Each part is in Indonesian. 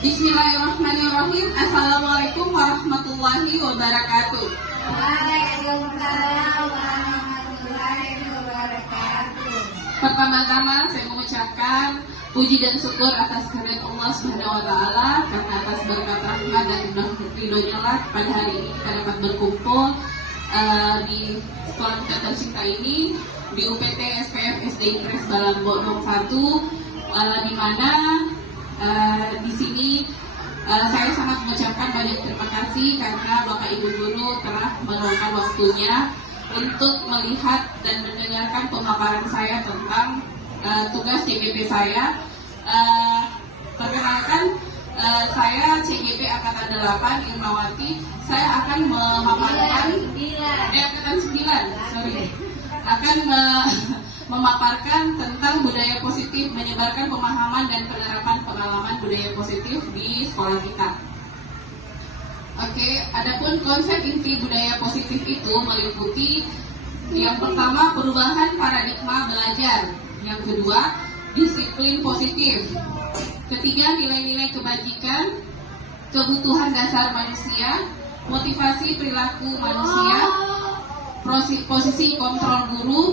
Bismillahirrahmanirrahim. Assalamualaikum warahmatullahi wabarakatuh. Waalaikumsalam warahmatullahi wabarakatuh. Pertama-tama saya mengucapkan puji dan syukur atas kehadirat Allah Subhanahu wa taala karena atas berkat rahmat dan ridhonya lah pada hari ini kita dapat berkumpul di sekolah kita tercinta ini di UPT SPF SD Kres Balambok 1, di mana di sini saya sangat mengucapkan banyak terima kasih karena Bapak Ibu Guru telah meluangkan waktunya untuk melihat dan mendengarkan pemaparan saya tentang tugas CGP saya. Perkenalkan, saya CGP Angkatan 8 Ilmawati. Saya akan memaparkan Angkatan 9, akan memaparkan tentang budaya positif, menyebarkan pemahaman dan penerapan pengalaman budaya positif di sekolah kita. Oke, adapun konsep inti budaya positif itu meliputi yang pertama perubahan paradigma belajar, yang kedua disiplin positif, ketiga nilai-nilai kebajikan, kebutuhan dasar manusia, motivasi perilaku manusia, posisi kontrol guru,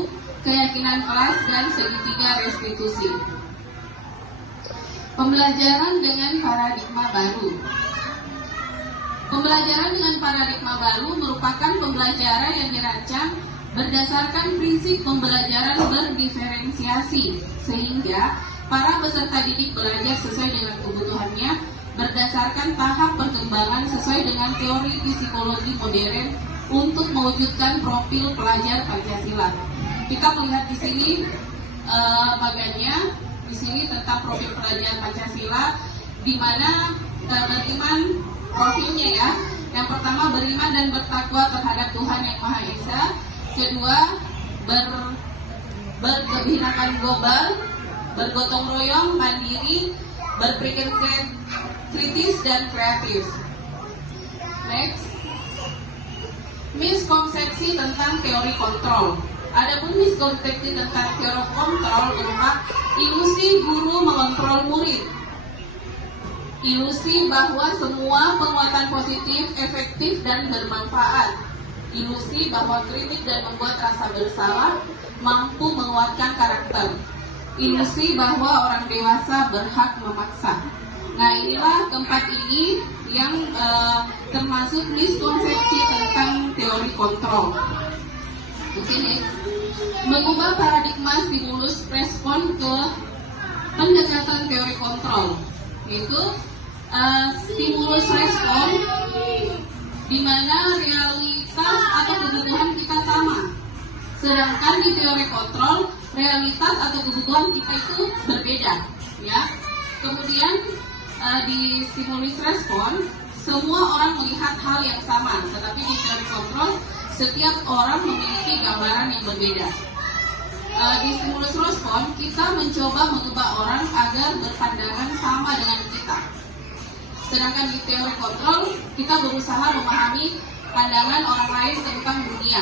keyakinan kelas, dan segitiga restitusi. Pembelajaran dengan paradigma baru. Pembelajaran dengan paradigma baru merupakan pembelajaran yang dirancang berdasarkan prinsip pembelajaran berdiferensiasi, sehingga para peserta didik belajar sesuai dengan kebutuhannya berdasarkan tahap perkembangan sesuai dengan teori psikologi modern untuk mewujudkan profil pelajar Pancasila. Kita melihat di sini bagiannya di sini tentang profil pelajar Pancasila, di mana beriman profilnya ya. Yang pertama beriman dan bertakwa terhadap Tuhan Yang Maha Esa. Kedua berkebinekaan global, bergotong royong, mandiri, berpikir kritis dan kreatif. Next, miskonsepsi tentang teori kontrol. Adapun miskonsepsi tentang teori kontrol berupa ilusi guru mengontrol murid, ilusi bahwa semua penguatan positif efektif dan bermanfaat, ilusi bahwa kritik dan membuat rasa bersalah mampu menguatkan karakter, ilusi bahwa orang dewasa berhak memaksa. Nah, inilah keempat ini yang termasuk miskonsepsi tentang teori kontrol. Oke, next. Mengubah paradigma stimulus respon ke pendekatan teori kontrol, yaitu stimulus respon, di mana realitas atau kebutuhan kita sama, sedangkan di teori kontrol realitas atau kebutuhan kita itu berbeda, ya. Kemudian di stimulus respon semua orang melihat hal yang sama, tetapi di teori kontrol setiap orang memiliki gambaran yang berbeda. Di stimulus respon kita mencoba mengubah orang agar berpandangan sama dengan kita, sedangkan di teori kontrol kita berusaha memahami pandangan orang lain tentang dunia.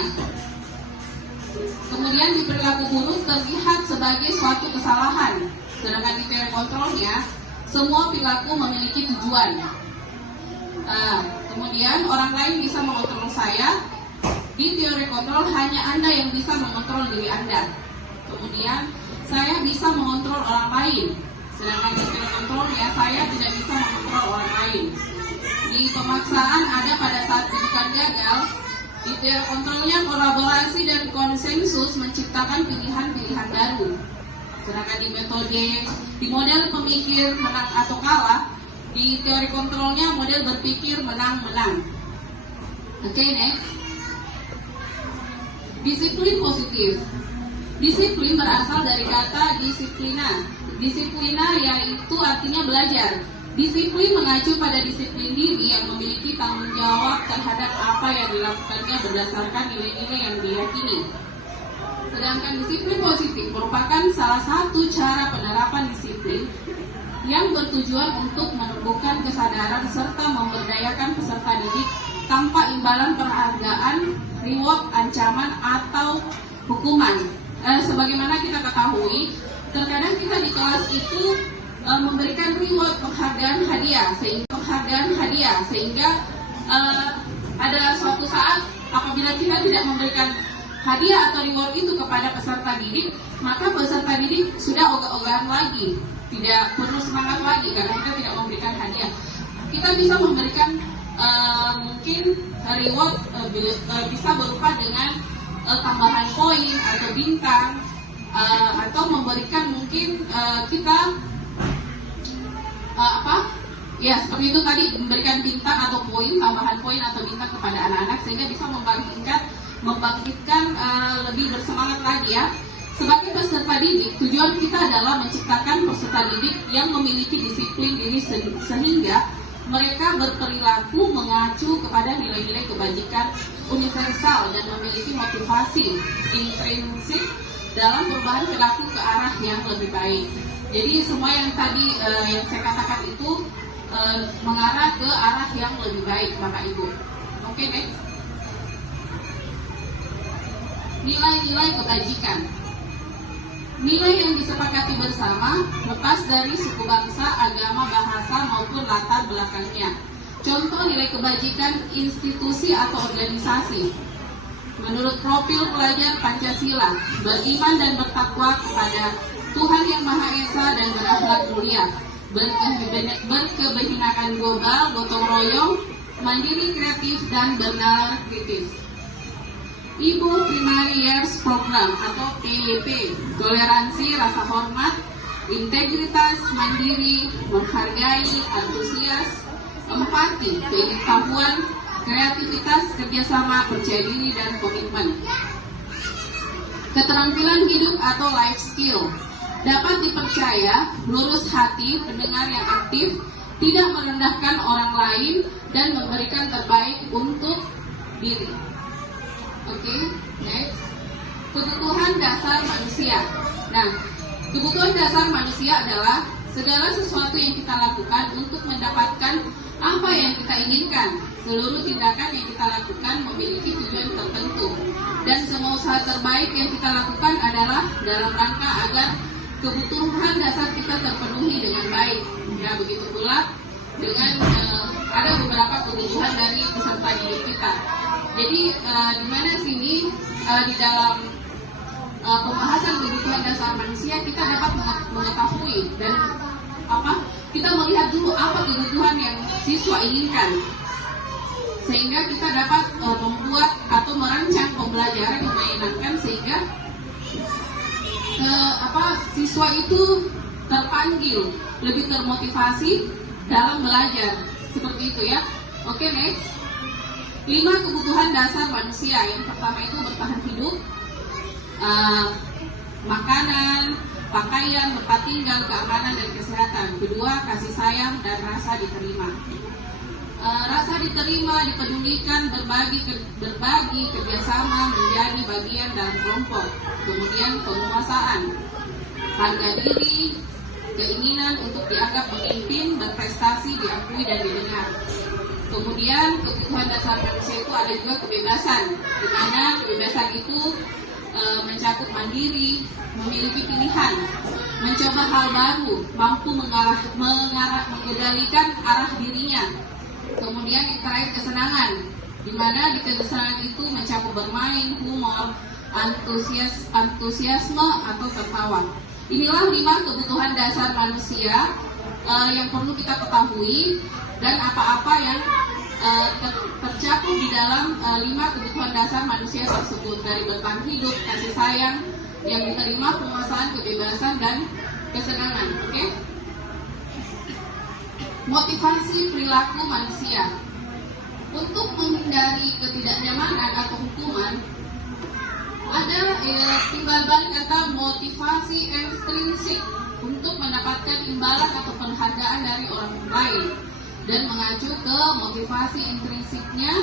Kemudian di perilaku buruk terlihat sebagai suatu kesalahan, sedangkan di teori kontrolnya semua perilaku memiliki tujuan. Kemudian orang lain bisa mengontrol saya. Di teori kontrol hanya Anda yang bisa mengontrol diri Anda. Kemudian saya bisa mengontrol orang lain, sedangkan di teori kontrol ya saya tidak bisa mengontrol orang lain. Di pemaksaan ada pada saat didikan gagal. Di teori kontrolnya kolaborasi dan konsensus menciptakan pilihan-pilihan baru. Sedangkan di model pemikir menang atau kalah, di teori kontrolnya model berpikir menang-menang. Oke, next. Disiplin positif. Disiplin berasal dari kata disiplina. Disiplina yaitu artinya belajar. Disiplin mengacu pada disiplin diri yang memiliki tanggung jawab terhadap apa yang dilakukannya berdasarkan nilai-nilai yang diyakini. Sedangkan disiplin positif merupakan salah satu cara penerapan disiplin yang bertujuan untuk menumbuhkan kesadaran serta memberdayakan peserta didik tanpa imbalan penghargaan, reward, ancaman, atau hukuman. Sebagaimana kita ketahui, terkadang kita di kelas itu memberikan reward penghargaan hadiah sehingga ada suatu saat apabila kita tidak memberikan hadiah atau reward itu kepada peserta didik, maka peserta didik sudah ogah-ogahan lagi, tidak perlu semangat lagi karena kita tidak memberikan hadiah. Kita bisa memberikan mungkin reward bisa berupa dengan tambahan poin atau bintang, atau memberikan mungkin kita ya seperti itu tadi, memberikan bintang atau poin, tambahan poin atau bintang kepada anak-anak sehingga bisa membangkitkan lebih bersemangat lagi ya. Sebagai peserta didik, tujuan kita adalah menciptakan peserta didik yang memiliki disiplin diri sehingga mereka berperilaku mengacu kepada nilai-nilai kebajikan universal dan memiliki motivasi intrinsik dalam perubahan perilaku ke arah yang lebih baik. Jadi semua yang tadi yang saya katakan itu mengarah ke arah yang lebih baik, Bapak Ibu. Oke, next. Nilai-nilai kebajikan. Nilai yang disepakati bersama lepas dari suku bangsa, agama, bahasa maupun latar belakangnya. Contoh nilai kebajikan institusi atau organisasi. Menurut profil pelajar Pancasila, beriman dan bertakwa kepada Tuhan Yang Maha Esa dan berakhlak mulia, berkeberpihakan global, gotong royong, mandiri kreatif dan bernalar kritis. Ibu Primary Years Program atau PYP, toleransi, rasa hormat, integritas, mandiri, menghargai, antusias, empati, pengetahuan, kreativitas, kerjasama, percaya diri, dan komitmen. Keterampilan hidup atau life skill dapat dipercaya, lurus hati, pendengar yang aktif, tidak merendahkan orang lain, dan memberikan terbaik untuk diri. Oke, next. Kebutuhan dasar manusia. Nah, kebutuhan dasar manusia adalah segala sesuatu yang kita lakukan untuk mendapatkan apa yang kita inginkan. Seluruh tindakan yang kita lakukan memiliki tujuan tertentu, dan semua usaha terbaik yang kita lakukan adalah dalam rangka agar kebutuhan dasar kita terpenuhi dengan baik. Ya, begitu pula dengan ada beberapa kebutuhan dari peserta didik kita. Jadi di mana sini di dalam pembahasan kebutuhan dasar manusia kita dapat mengetahui dan kita melihat dulu apa kebutuhan yang siswa inginkan, sehingga kita dapat membuat atau merancang pembelajaran yang menyenangkan sehingga siswa itu terpanggil, lebih termotivasi dalam belajar, seperti itu ya. Oke, next. 5 kebutuhan dasar manusia. Yang pertama itu bertahan hidup, makanan, pakaian, tempat tinggal, keamanan, dan kesehatan. Kedua, kasih sayang dan rasa diterima. Rasa diterima, dipedulikan, berbagi, kerjasama, menjadi bagian dalam kelompok. Kemudian penguasaan, harga diri, keinginan untuk dianggap pemimpin, berprestasi, diakui dan didengar. Kemudian kebutuhan dasar manusia itu ada juga kebebasan, di mana kebebasan itu mencakup mandiri, memiliki pilihan, mencoba hal baru, mampu mengendalikan arah dirinya. Kemudian yang terakhir kesenangan, di mana di kesenangan itu mencakup bermain, humor, antusiasme atau tertawa. Inilah 5 kebutuhan dasar manusia yang perlu kita ketahui, dan apa-apa yang tercakup di dalam 5 kebutuhan dasar manusia tersebut, dari bertahan hidup, kasih sayang, yang diterima, penguasaan, kebebasan, dan kesenangan. Oke? Motivasi perilaku manusia. Untuk menghindari ketidaknyamanan atau hukuman, ada timbal balik kata motivasi ekstrinsik untuk mendapatkan imbalan atau penghargaan dari orang lain, dan mengacu ke motivasi intrinsiknya,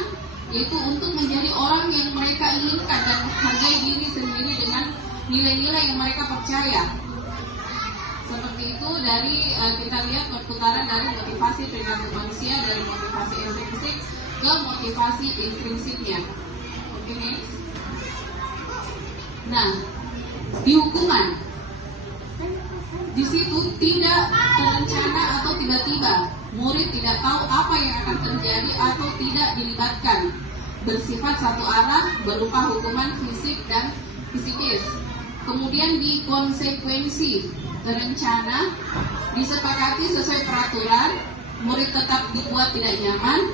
yaitu untuk menjadi orang yang mereka inginkan dan menghargai diri sendiri dengan nilai-nilai yang mereka percaya. Seperti itu dari kita lihat perputaran dari motivasi perilaku manusia, dari motivasi intrinsik ke motivasi intrinsiknya. Oke, next. Nah, di hukuman, di situ tidak terencana atau tiba-tiba. Murid tidak tahu apa yang akan terjadi atau tidak dilibatkan. Bersifat satu arah berupa hukuman fisik dan psikis. Kemudian di konsekuensi terencana, disepakati sesuai peraturan, murid tetap dibuat tidak nyaman.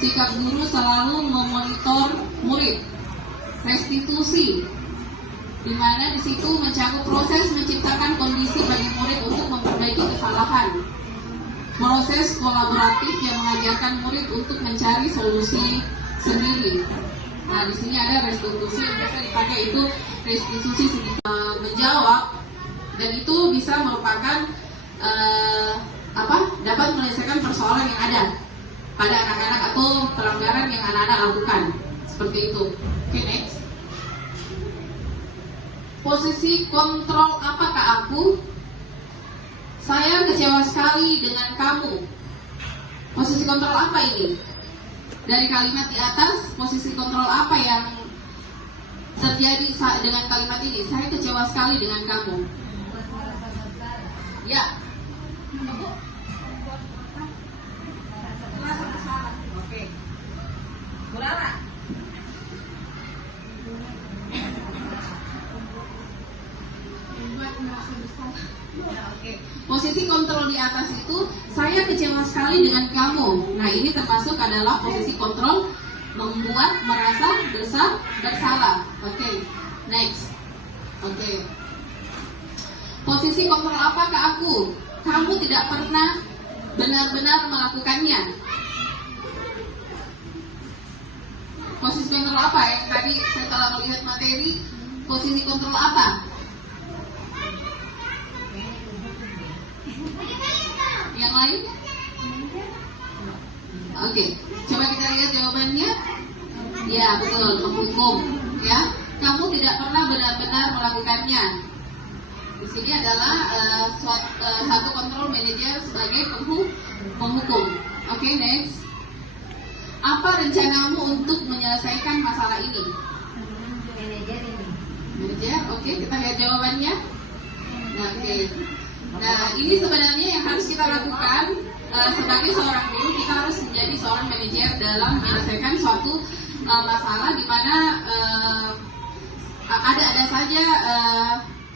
Sikap guru selalu memonitor murid. Restitusi, di mana di situ mencakup proses menciptakan kondisi bagi murid untuk memperbaiki kesalahan. Proses kolaboratif yang mengajarkan murid untuk mencari solusi sendiri. Nah, di sini ada restitusi yang biasa dipakai itu restitusi menjawab, dan itu bisa merupakan dapat menyelesaikan persoalan yang ada pada anak-anak atau pelanggaran yang anak-anak lakukan, seperti itu. Oke, next. Posisi kontrol apakah aku? Saya kecewa sekali dengan kamu. Posisi kontrol apa ini? Dari kalimat di atas, posisi kontrol apa yang terjadi dengan kalimat ini? Saya kecewa sekali dengan kamu. Ya. Oke. Burara. Oke. Posisi kontrol di atas itu, saya kecewa sekali dengan kamu. Nah, ini termasuk adalah posisi kontrol membuat merasa bersalah. Oke. Next. Oke. Posisi kontrol apakah aku? Kamu tidak pernah benar-benar melakukannya. Posisi kontrol apa yang tadi saya telah melihat materi? Posisi kontrol apa? Yang lain? Oke, coba kita lihat jawabannya. Ya, betul, menghukum. Ya, kamu tidak pernah benar-benar melakukannya. Di sini adalah satu kontrol manajer sebagai penghukum. Oke, next. Apa rencanamu untuk menyelesaikan masalah ini? Manajer, oke, kita lihat jawabannya. Nah, oke. Nah, ini sebenarnya yang harus kita lakukan sebagai seorang guru. Kita harus menjadi seorang manajer dalam menyelesaikan suatu masalah di mana ada saja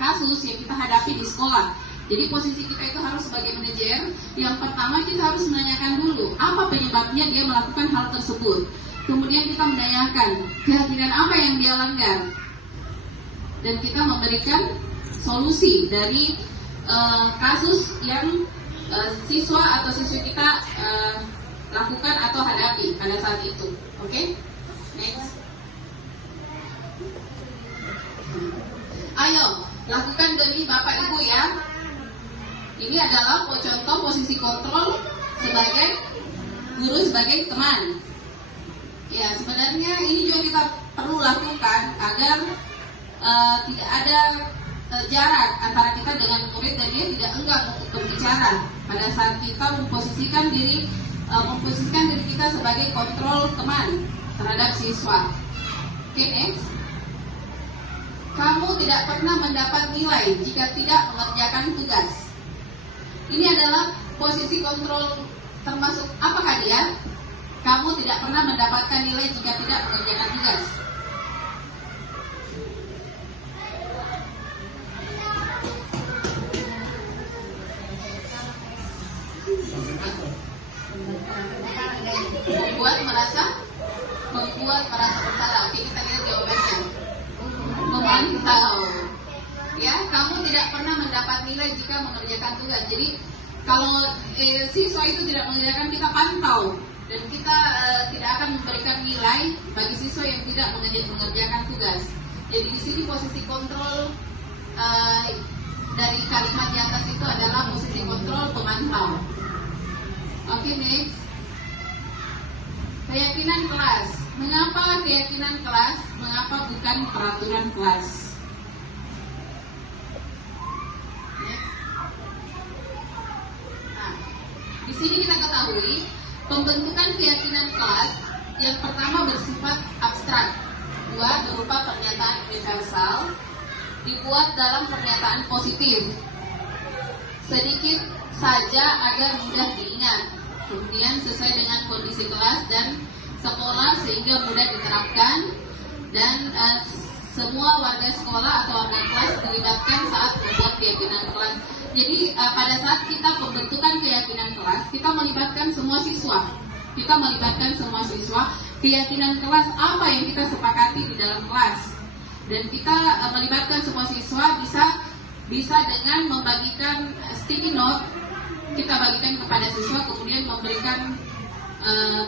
kasus yang kita hadapi di sekolah. Jadi posisi kita itu harus sebagai manajer. Yang pertama, kita harus menanyakan dulu apa penyebabnya dia melakukan hal tersebut. Kemudian kita menanyakan keyakinan apa yang dia langgar, dan kita memberikan solusi dari kasus yang siswa atau siswi kita lakukan atau hadapi pada saat itu. Oke? Next. Ayo, lakukan demi Bapak Ibu ya. Ini adalah contoh posisi kontrol sebagai guru, sebagai teman. Ya, sebenarnya ini juga kita perlu lakukan agar tidak ada jarak antara kita dengan murid dan dia tidak enggan untuk berbicara pada saat kita memposisikan diri kita sebagai kontrol teman terhadap siswa. Oke, next. Kamu tidak pernah mendapat nilai jika tidak mengerjakan tugas. Ini adalah posisi kontrol termasuk apakah dia? Kamu tidak pernah mendapatkan nilai jika tidak mengerjakan tugas. Membuat merasa bersalah. Oke, kita lihat jawabannya. Memantau. Ya, kamu tidak pernah mendapat nilai jika mengerjakan tugas. Jadi kalau siswa itu tidak mengerjakan, kita pantau dan kita tidak akan memberikan nilai bagi siswa yang tidak mengerjakan tugas. Jadi di sini posisi kontrol dari kalimat di atas itu adalah posisi kontrol pemantau. Oke, next. Keyakinan kelas. Mengapa keyakinan kelas? Mengapa bukan peraturan kelas? Nah, di sini kita ketahui pembentukan keyakinan kelas yang pertama bersifat abstrak, dua berupa pernyataan universal, dibuat dalam pernyataan positif. sedikit saja agar mudah diingat. Kemudian sesuai dengan kondisi kelas dan sekolah sehingga mudah diterapkan, dan semua warga sekolah atau warga kelas dilibatkan saat membuat keyakinan kelas. Jadi pada saat kita pembentukan keyakinan kelas, kita melibatkan semua siswa. Keyakinan kelas apa yang kita sepakati di dalam kelas, dan kita melibatkan semua siswa bisa dengan membagikan sticky note. Kita bagikan kepada siswa, kemudian memberikan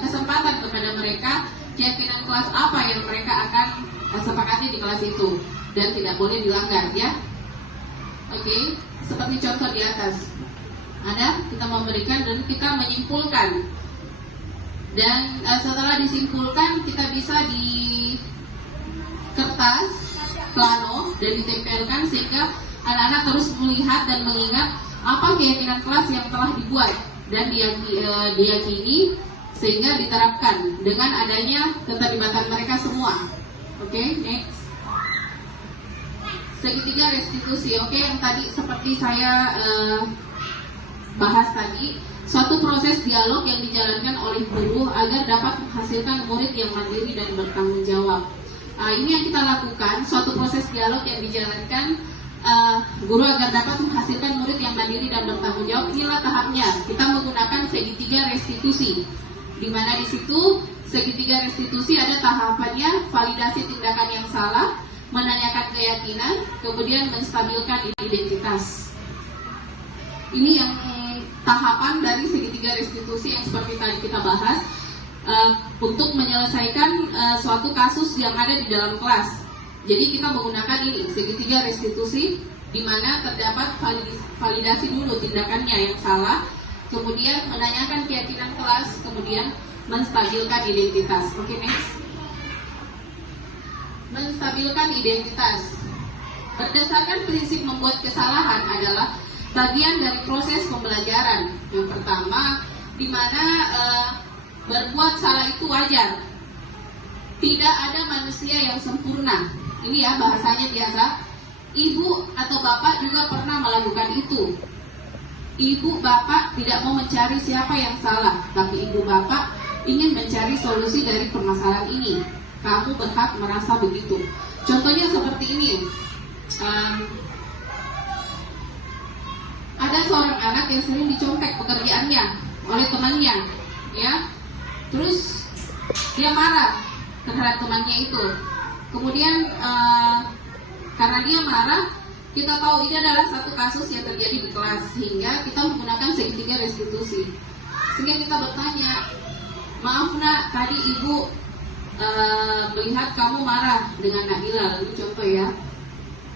kesempatan kepada mereka keyakinan kelas apa yang mereka akan sepakati di kelas itu, dan tidak boleh dilanggar, ya. Oke, seperti contoh di atas ada, kita memberikan dan kita menyimpulkan, dan setelah disimpulkan kita bisa di kertas plano dan ditempelkan sehingga anak-anak terus melihat dan mengingat apa keyakinan kelas yang telah dibuat dan diyakini, sehingga diterapkan dengan adanya keterlibatan mereka semua. Oke, next. Segitiga restitusi. Oke, yang tadi seperti saya bahas tadi, suatu proses dialog yang dijalankan oleh guru agar dapat menghasilkan murid yang mandiri dan bertanggung jawab. Ini yang kita lakukan, suatu proses dialog yang dijalankan guru agar dapat menghasilkan murid yang mandiri dan bertanggung jawab. Inilah tahapnya. Kita menggunakan segitiga restitusi, di mana di situ segitiga restitusi ada tahapannya: validasi tindakan yang salah, menanyakan keyakinan, kemudian menstabilkan identitas. Ini yang tahapan dari segitiga restitusi yang seperti tadi kita bahas, untuk menyelesaikan suatu kasus yang ada di dalam kelas. Jadi kita menggunakan ini segitiga restitusi, di mana terdapat validasi dulu tindakannya yang salah, kemudian menanyakan keyakinan kelas, kemudian menstabilkan identitas. Oke, next. Menstabilkan identitas. Berdasarkan prinsip membuat kesalahan adalah bagian dari proses pembelajaran. Yang pertama, di mana berbuat salah itu wajar. Tidak ada manusia yang sempurna. Ini ya bahasanya biasa. Ibu atau bapak juga pernah melakukan itu. Ibu bapak tidak mau mencari siapa yang salah, tapi ibu bapak ingin mencari solusi dari permasalahan ini. Kamu berhak merasa begitu. Contohnya seperti ini. Ada seorang anak yang sering dicontek pekerjaannya oleh temannya, ya. Terus dia marah terhadap temannya itu. Kemudian karena dia marah, kita tahu ini adalah satu kasus yang terjadi di kelas, sehingga kita menggunakan segitiga restitusi. Sehingga kita bertanya, maaf nak, tadi ibu melihat kamu marah dengan Nabila, ini contoh ya.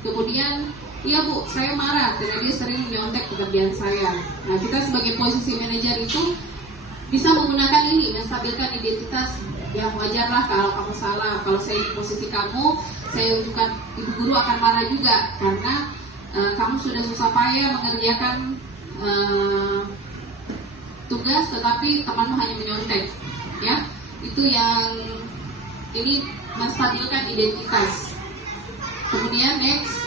Kemudian, iya bu, saya marah karena dia sering nyontek pekerjaan saya. Nah, kita sebagai posisi manajer itu bisa menggunakan ini, menstabilkan identitas. Ya wajarlah kalau kamu salah. Kalau saya di posisi kamu, saya juga, ibu guru akan marah juga karena kamu sudah susah payah mengerjakan tugas, tetapi temanmu hanya menyontek. Ya, itu yang ini menstabilkan identitas. Kemudian next.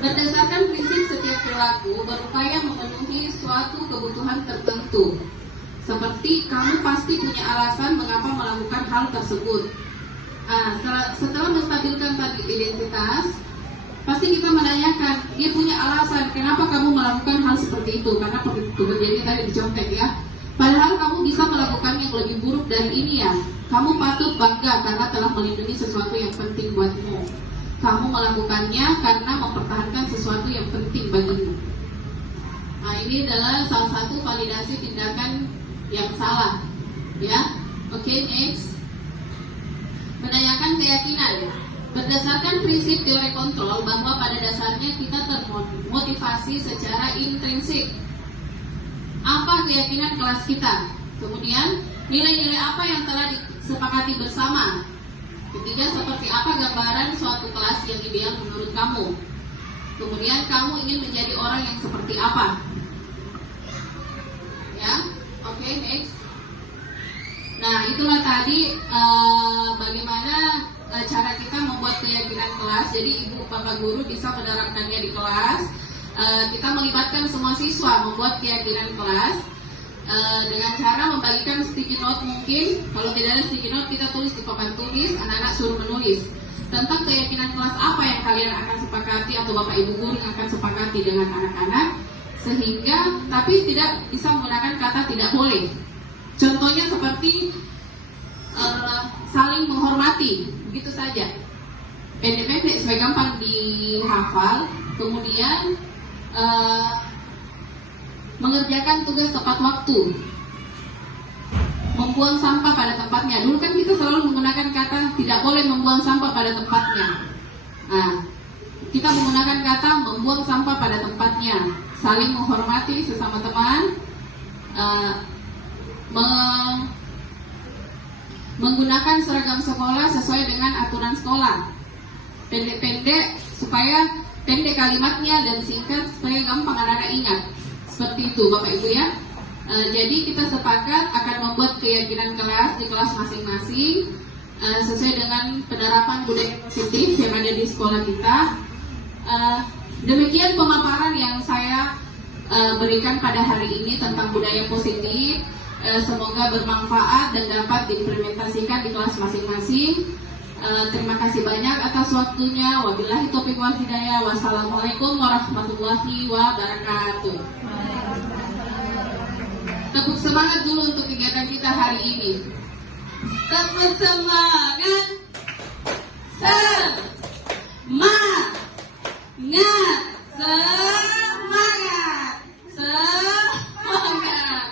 Berdasarkan prinsip setiap perilaku berupaya memenuhi suatu kebutuhan tertentu. Seperti kamu pasti punya alasan mengapa melakukan hal tersebut. Setelah menstabilkan tadi identitas, pasti kita menanyakan, dia punya alasan kenapa kamu melakukan hal seperti itu, karena pekerjaannya tadi dicontek ya. Padahal kamu bisa melakukan yang lebih buruk dari ini ya. Kamu patut bangga karena telah melindungi sesuatu yang penting buatmu. Kamu melakukannya karena mempertahankan sesuatu yang penting bagimu. Nah, ini adalah salah satu validasi tindakan yang salah, ya. Oke, next. Menanyakan keyakinan. Berdasarkan prinsip teori kontrol bahwa pada dasarnya kita termotivasi secara intrinsik. Apa keyakinan kelas kita? Kemudian nilai-nilai apa yang telah disepakati bersama? Ketiga, seperti apa gambaran suatu kelas yang ideal menurut kamu? Kemudian kamu ingin menjadi orang yang seperti apa? Ya, oke, next. Nah, itulah tadi bagaimana cara kita membuat keyakinan kelas. Jadi ibu bapak guru bisa menerapkannya di kelas. kita melibatkan semua siswa membuat keyakinan kelas dengan cara membagikan sticky note mungkin. Kalau tidak ada sticky note, kita tulis di papan tulis, anak-anak suruh menulis tentang keyakinan kelas apa yang kalian akan sepakati atau bapak ibu guru yang akan sepakati dengan anak-anak, sehingga tapi tidak bisa menggunakan kata tidak boleh. Contohnya seperti saling menghormati, begitu saja, pendek-pendek supaya gampang dihafal. Kemudian mengerjakan tugas tepat waktu, membuang sampah pada tempatnya. Dulu kan kita selalu menggunakan kata tidak boleh membuang sampah pada tempatnya. Nah, kita menggunakan kata membuang sampah pada tempatnya, saling menghormati sesama teman, menggunakan seragam sekolah sesuai dengan aturan sekolah. Pendek-pendek supaya pendek kalimatnya dan singkat supaya gampang anak-anak ingat. Seperti itu Bapak Ibu ya. Jadi kita sepakat akan membuat keyakinan kelas di kelas masing-masing sesuai dengan penerapan budaya positif yang ada di sekolah kita. Demikian pemaparan yang saya berikan pada hari ini tentang budaya positif. Semoga bermanfaat dan dapat diimplementasikan di kelas masing-masing. Terima kasih banyak atas waktunya. Wabillahi taufiq wal hidayah. Wassalamualaikum warahmatullahi wabarakatuh. Tepuk semangat dulu untuk kegiatan kita hari ini. Tepuk semangat. Semangat. Semangat. Semangat.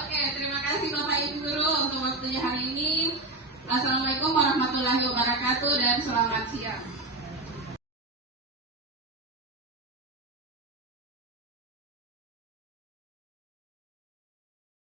Oke, terima kasih Bapak Ibu Guru untuk waktunya hari ini. Assalamualaikum warahmatullahi wabarakatuh dan selamat siang.